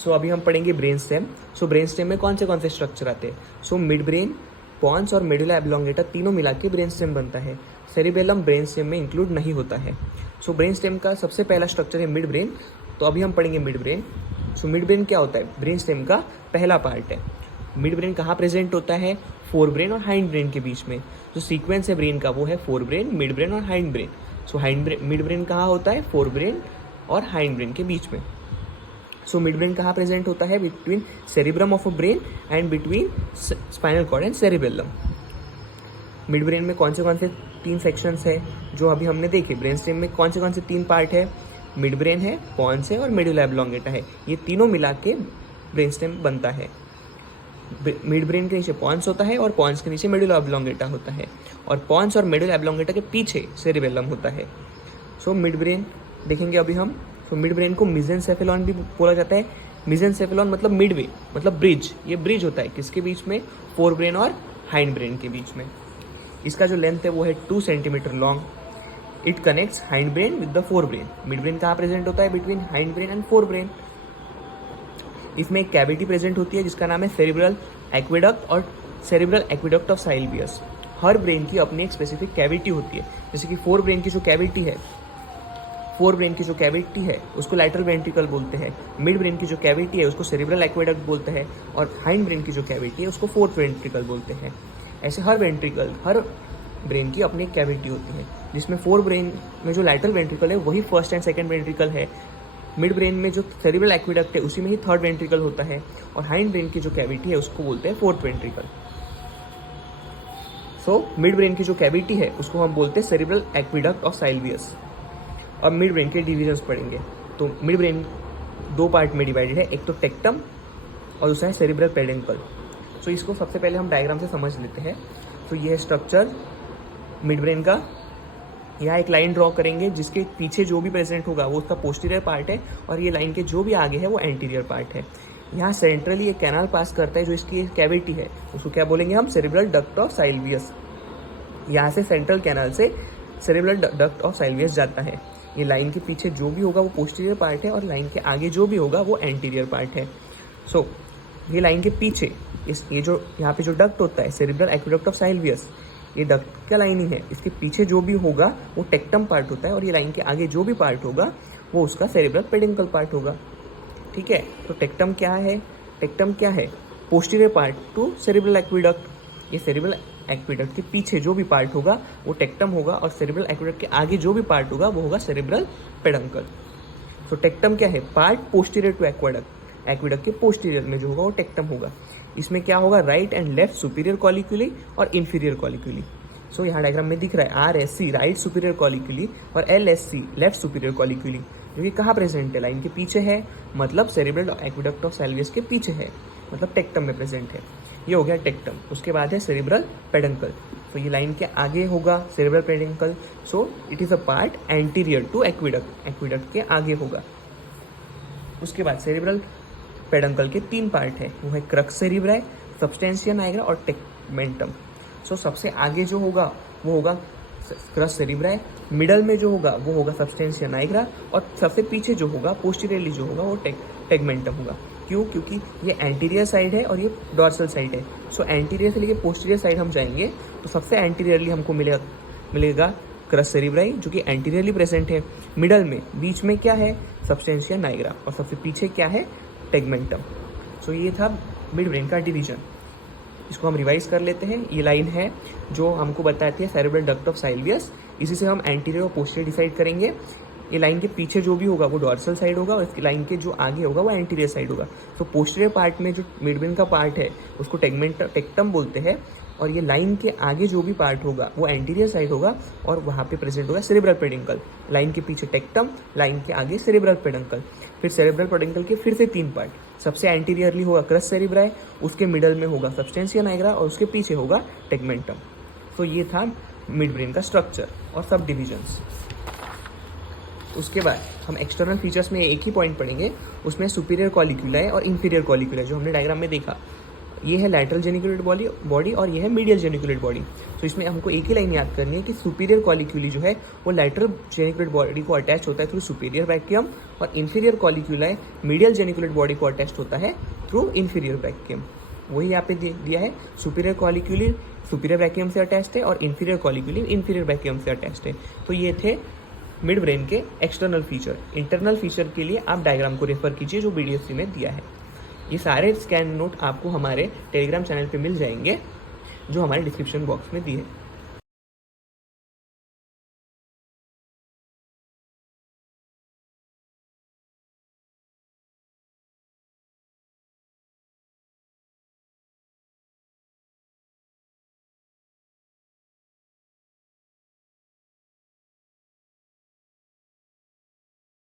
सो अभी हम पढ़ेंगे brain stem. So brain stem में कौन से स्ट्रक्चर आते हैं? सो मिड ब्रेन, पॉन्स और मेडुला ऑब्लोंगेटा तीनों मिला के ब्रेन स्टेम बनता है। सेरिबेलम ब्रेन स्टेम में इंक्लूड नहीं होता है। सो ब्रेन स्टेम का सबसे पहला स्ट्रक्चर है मिड ब्रेन। तो अभी हम पढ़ेंगे mid brain. So mid brain क्या होता है? ब्रेन स्टेम का पहला पार्ट है। मिड ब्रेन कहाँ प्रेजेंट होता है? फोर ब्रेन और हाइंड ब्रेन के बीच में। जो सीक्वेंस है ब्रेन का वो है फोर ब्रेन, मिड ब्रेन और hind brain. So mid brain कहाँ होता है? फोर ब्रेन और हाइंड ब्रेन के बीच में। सो मिड ब्रेन कहाँ प्रेजेंट होता है? Between cerebrum of a brain and between spinal cord and cerebellum. Mid brain में कौन से तीन सेक्शंस है जो अभी हमने देखे? ब्रेन स्टेम में कौन से तीन पार्ट है? मिड ब्रेन है, पॉन्स है और मेडुला ऑब्लोंगेटा है। ये तीनों मिला के ब्रेन स्टेम बनता है। मिड ब्रेन के नीचे पॉन्स होता है और पॉन्स के नीचे मेडुला ऑब्लोंगेटा होता है, और पॉन्स और मेडुला ऑब्लोंगेटा के पीछे सेरिबेलम होता है। सो मिड ब्रेन देखेंगे अभी हम। सो मिड ब्रेन को मेसेंसेफेलॉन भी बोला जाता है। मेसेंसेफेलॉन मतलब मिडवे, मतलब ब्रिज। ये ब्रिज होता है किसके बीच में? फोर ब्रेन और हाइंड ब्रेन के बीच में। इसका जो लेंथ है वो है 2 centimetre long. It connects hind brain with the fore brain. Mid brain कहाँ प्रेजेंट होता है? Between hind brain and fore brain. इसमें एक कैविटी प्रेजेंट होती है जिसका नाम है सेरिब्रल एक्वेडक्ट और सेरिब्रल एक्वेडक्ट ऑफ साइलवियस। हर ब्रेन की अपनी एक स्पेसिफिक कैविटी होती है। जैसे कि फोर ब्रेन की जो कैविटी है उसको लैटरल वेंट्रिकल बोलते हैं। मिड ब्रेन की जो कैविटी है उसको सेरिब्रल एक्वेडक्ट बोलते हैं, और हाइंड ब्रेन की जो कैविटी है उसको फोर्थ वेंट्रिकल बोलते हैं। ऐसे हर ब्रेन की अपनी एक कैविटी होती है, जिसमें फोर ब्रेन में जो लैटरल वेंट्रिकल है वही फर्स्ट एंड सेकंड वेंट्रिकल है। मिड ब्रेन में जो सेरिब्रल एक्वेडक्ट है उसी में ही थर्ड वेंट्रिकल होता है, और हाइंड ब्रेन की जो कैविटी है उसको बोलते हैं फोर्थ वेंट्रिकल। सो मिड ब्रेन की जो कैविटी है उसको हम बोलते हैं सेरिब्रल एक्वेडक्ट ऑफ साइलवियस। अब मिड ब्रेन के डिविजन्स पढ़ेंगे। तो मिड ब्रेन दो पार्ट में डिवाइडेड है, एक तो टेक्टम और दूसरा है सेरिब्रल पेडुंकल। सो इसको सबसे पहले हम डायग्राम से समझ लेते हैं। तो ये है स्ट्रक्चर मिड ब्रेन का। यहाँ एक लाइन ड्रॉ करेंगे जिसके पीछे जो भी प्रेजेंट होगा वो उसका पोस्टीरियर पार्ट है, और ये लाइन के जो भी आगे है वो एंटीरियर पार्ट है। यहाँ सेंट्रली एक कैनाल पास करता है जो इसकी कैविटी है, उसको क्या बोलेंगे हम? Cerebral duct of Sylvius. यहाँ से सेंट्रल कैनाल से सेरिब्रल डक्ट ऑफ साइलवियस जाता है। ये लाइन के पीछे जो भी होगा वो पोस्टीरियर पार्ट है, और लाइन के आगे जो भी होगा वो एंटीरियर पार्ट है। सो ये लाइन के पीछे ये जो यहाँ पे जो डक्ट होता है सेरिब्रल एक्वेडक्ट ऑफ साइलवियस, ये डक्ट का लाइनिंग है। इसके पीछे जो भी होगा वो टेक्टम पार्ट होता है, और ये लाइन के आगे जो भी पार्ट होगा वो उसका सेरिब्रल पेडुंकल पार्ट होगा। ठीक है, तो टेक्टम क्या है? Posterior part two cerebral aqueduct. ये सेरिब्रल एक्वेडक्ट के पीछे जो भी पार्ट होगा वो टेक्टम होगा, और सेरिब्रल एक्वेडक्ट के आगे जो भी पार्ट होगा वो होगा सेरिब्रल पेडुंकल। सो टेक्टम क्या है? Part posterior to aqueduct. Aqueduct के पोस्टीरियर में जो होगा वो टेक्टम होगा। इसमें क्या होगा? Right and left superior colliculi और इंफीरियर कॉलिक्यूली। सो यहाँ डायग्राम में दिख रहा है RSC राइट सुपीरियर कॉलिक्यूली और LSC लेफ्ट सुपीरियर कॉलिक्यूली, जो कि कहाँ प्रेजेंट है? लाइन के पीछे है, मतलब सेरिब्रल एक्वेडक्ट ऑफ साइलवियस के पीछे है, मतलब टेक्टम में प्रेजेंट है। ये हो गया टेक्टम। उसके बाद है सेरिब्रल पेडुंकल। तो ये लाइन के आगे होगा cerebral peduncle. So it is a part anterior to aqueduct, aqueduct के आगे होगा। उसके बाद सेरिब्रल पेडुंकल के तीन पार्ट है, वो है क्रक्स सेरिब्राई, सबस्टेंशिया नाइग्रा और टेगमेंटम। सो सबसे आगे जो होगा वो होगा क्रक्स सेरिब्राई, मिडल में जो होगा वो होगा सबस्टेंशिया नाइग्रा, और सबसे पीछे जो होगा पोस्टीरियरली जो होगा वो टेगमेंटम होगा। क्यों? क्योंकि ये एंटीरियर साइड है और ये डॉर्सल साइड है। सो एंटीरियर से लेके पोस्टीरियर साइड हम जाएंगे तो सबसे एंटीरियरली हमको मिलेगा क्रक्स सेरिब्राई, जो कि एंटीरियरली प्रेजेंट है। मिडल में बीच में क्या है? सबस्टेंशिया नाइग्रा, और सबसे पीछे क्या है? टेगमेंटम। सो ये था मिड ब्रेन का डिवीजन। इसको हम रिवाइज कर लेते हैं। ये लाइन है जो हमको बताती है सेरिब्रल डक्ट ऑफ साइलवियस। इसी से हम एंटीरियर और पोस्टीरियर डिसाइड करेंगे। ये लाइन के पीछे जो भी होगा वो डॉर्सल साइड होगा, और इसकी लाइन के जो आगे होगा वो एंटीरियर साइड होगा। तो पोस्टीरियर पार्ट में जो मिड ब्रेन का पार्ट है उसको टेक्टम बोलते हैं, और ये लाइन के आगे जो भी पार्ट होगा वो एंटीरियर साइड होगा, और वहाँ पे प्रेजेंट होगा सेरिब्रल पेडुंकल। लाइन के पीछे टेक्टम, लाइन के आगे सेरिब्रल पेडुंकल। फिर सेरिब्रल पेडुंकल के फिर से तीन पार्ट, सबसे एंटीरियरली होगा क्रक्स सेरिब्राई, उसके मिडल में होगा सबस्टेंशिया नाइग्रा, और उसके पीछे होगा टेगमेंटम। तो ये था मिड ब्रेन का स्ट्रक्चर और सब डिविजन्स। उसके बाद हम एक्सटर्नल फीचर्स में एक ही पॉइंट पढ़ेंगे, उसमें सुपीरियर कॉलिक्यूला और इंफीरियर कॉलिक्यूला, जो हमने डायग्राम में देखा। ये है लैटरल जेनिकुलेट बॉडी और ये है मीडियल जेनिकुलेट बॉडी। तो इसमें हमको एक ही लाइन याद करनी है कि सुपीरियर कॉलिक्यूली जो है वो लैटरल जेनिकुलेट बॉडी को अटैच होता है थ्रू सुपीरियर वैक्यूम, और इन्फीरियर कॉलिक्यूलाई मीडियल जेनिकुलेट बॉडी को अटैच होता है थ्रू इन्फीरियर वैक्यूम। वही यहाँ पे दिया है, सुपीरियर कॉलिक्यूली सुपीरियर वैक्यूम से अटैच्ड है और इन्फीरियर कॉलिक्यूली इन्फीरियर वैक्यूम से अटैच्ड है। तो ये थे मिड ब्रेन के एक्सटर्नल फीचर। इंटरनल फीचर के लिए आप डायग्राम को रेफर कीजिए जो BDSC में दिया है। ये सारे स्कैन नोट आपको हमारे टेलीग्राम चैनल पे मिल जाएंगे जो हमारे डिस्क्रिप्शन बॉक्स में दिए हैं।